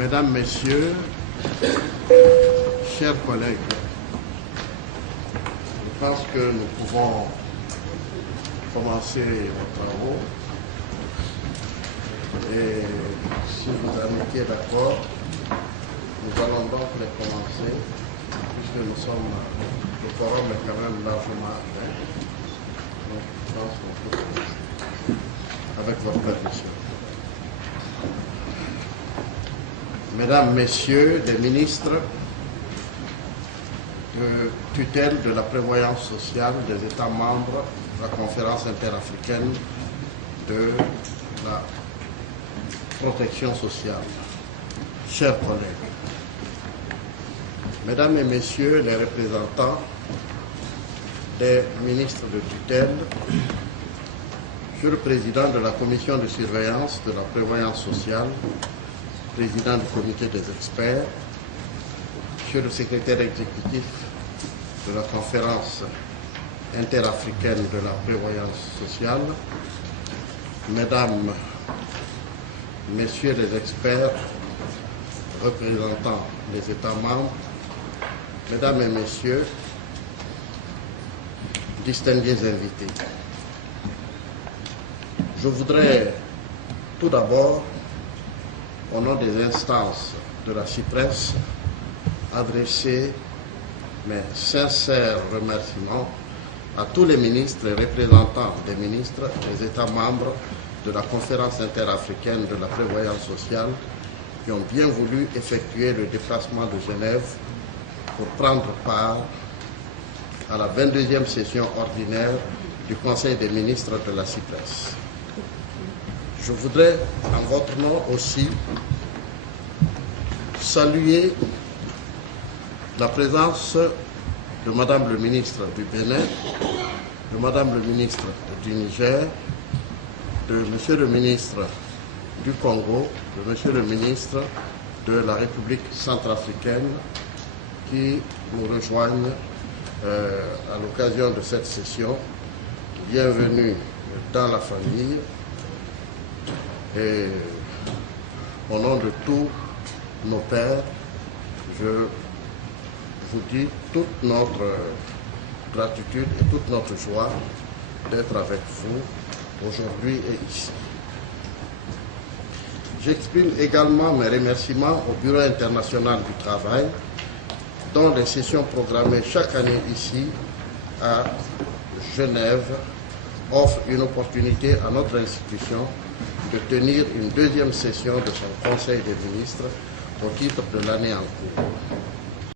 Mesdames, Messieurs, chers collègues, je pense que nous pouvons commencer nos travaux. Et si vous en étiez d'accord, nous allons donc les commencer, puisque nous sommes, le forum est quand même largement atteint. Donc je pense qu'on peut commencer avec votre permission. Mesdames, Messieurs les ministres de tutelle de la prévoyance sociale des États membres de la conférence interafricaine de la protection sociale, chers collègues, Mesdames et Messieurs les représentants des ministres de tutelle, Monsieur le Président de la Commission de surveillance de la prévoyance sociale, Président du Comité des experts, Monsieur le Secrétaire exécutif de la conférence interafricaine de la prévoyance sociale, Mesdames, Messieurs les experts représentant les États membres, Mesdames et Messieurs, distingués invités. Je voudrais tout d'abord, au nom des instances de la CIPRES, adresser mes sincères remerciements à tous les ministres et représentants des ministres des États membres de la conférence interafricaine de la prévoyance sociale qui ont bien voulu effectuer le déplacement de Genève pour prendre part à la 22e session ordinaire du Conseil des ministres de la CIPRES. Je voudrais, en votre nom aussi, saluer la présence de Madame le ministre du Bénin, de Madame le ministre du Niger, de Monsieur le ministre du Congo, de Monsieur le ministre de la République centrafricaine qui nous rejoignent à l'occasion de cette session. Bienvenue dans la famille et au nom de tous nos pères, je vous dis toute notre gratitude et toute notre joie d'être avec vous aujourd'hui et ici. J'exprime également mes remerciements au Bureau international du travail, dont les sessions programmées chaque année ici à Genève offrent une opportunité à notre institution de tenir une deuxième session de son Conseil des ministres au titre de l'année en cours.